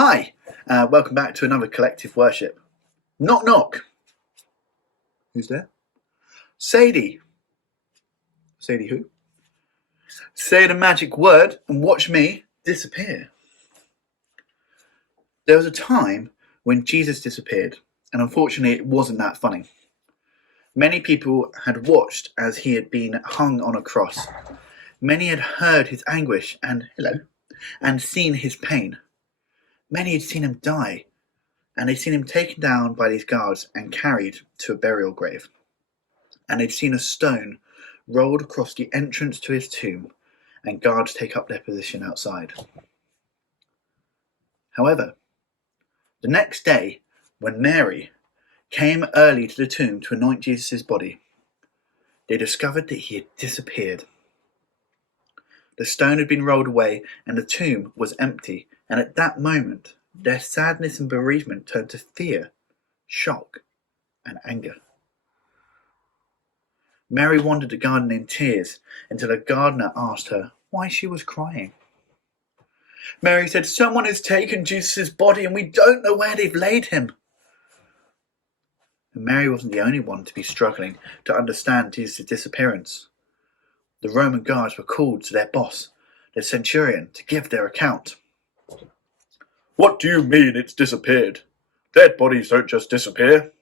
Hi, welcome back to another collective worship. Knock knock. Who's there? Sadie. Sadie who? Say the magic word and watch me disappear. There was a time when Jesus disappeared, and unfortunately it wasn't that funny. Many people had watched as he had been hung on a cross. Many had heard his anguish and seen his pain. Many had seen him die, and they'd seen him taken down by these guards and carried to a burial grave. And they'd seen a stone rolled across the entrance to his tomb, and guards take up their position outside. However, the next day, when Mary came early to the tomb to anoint Jesus' body, they discovered that he had disappeared. The stone had been rolled away and the tomb was empty, and at that moment their sadness and bereavement turned to fear, shock, and anger. Mary wandered the garden in tears until a gardener asked her why she was crying. Mary said, "Someone has taken Jesus' body and we don't know where they've laid him." And Mary wasn't the only one to be struggling to understand Jesus' disappearance. The Roman guards were called to their boss, the centurion, to give their account. "What do you mean it's disappeared? Dead bodies don't just disappear."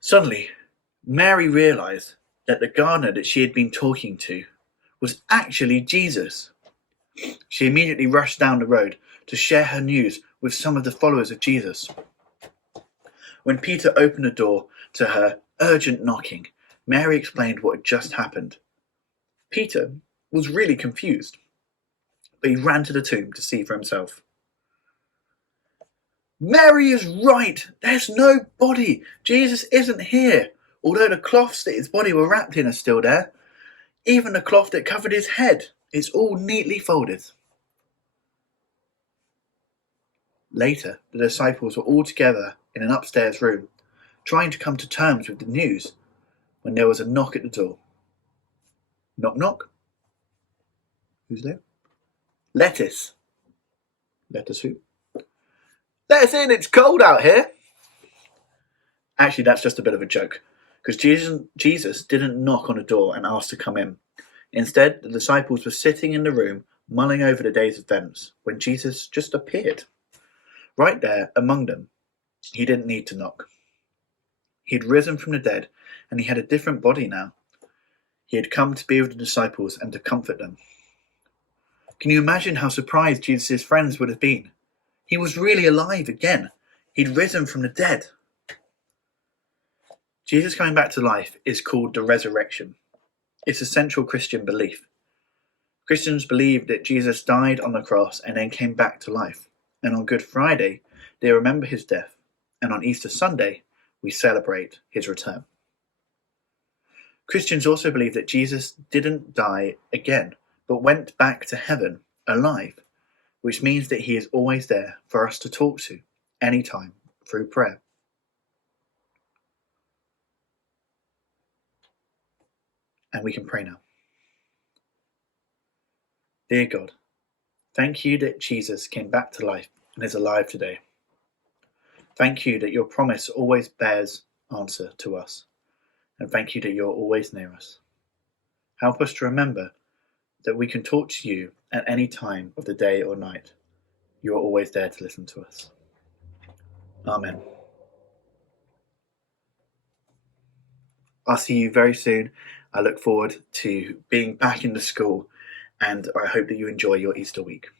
Suddenly, Mary realized that the gardener that she had been talking to was actually Jesus. She immediately rushed down the road to share her news with some of the followers of Jesus. When Peter opened the door to her urgent knocking, Mary explained what had just happened. Peter was really confused, but he ran to the tomb to see for himself. "Mary is right! There's no body! Jesus isn't here, although the cloths that his body were wrapped in are still there. Even the cloth that covered his head is all neatly folded." Later, the disciples were all together in an upstairs room, trying to come to terms with the news, when there was a knock at the door. Knock knock. Who's there? Lettuce. Lettuce who? "Let us in, it's cold out here." Actually, that's just a bit of a joke, because Jesus didn't knock on the door and ask to come in. Instead, the disciples were sitting in the room mulling over the day's events when Jesus just appeared. Right there among them. He didn't need to knock. He had risen from the dead, and he had a different body now. He had come to be with the disciples and to comfort them. Can you imagine how surprised Jesus' friends would have been? He was really alive again. He'd risen from the dead. Jesus coming back to life is called the resurrection. It's a central Christian belief. Christians believe that Jesus died on the cross and then came back to life. And on Good Friday, they remember his death. And on Easter Sunday, we celebrate his return. Christians also believe that Jesus didn't die again, but went back to heaven alive, which means that he is always there for us to talk to anytime through prayer. And we can pray now. Dear God, thank you that Jesus came back to life and is alive today. Thank you that your promise always bears answer to us. And thank you that you're always near us. Help us to remember that we can talk to you at any time of the day or night. You are always there to listen to us. Amen. I'll see you very soon. I look forward to being back in the school, and I hope that you enjoy your Easter week.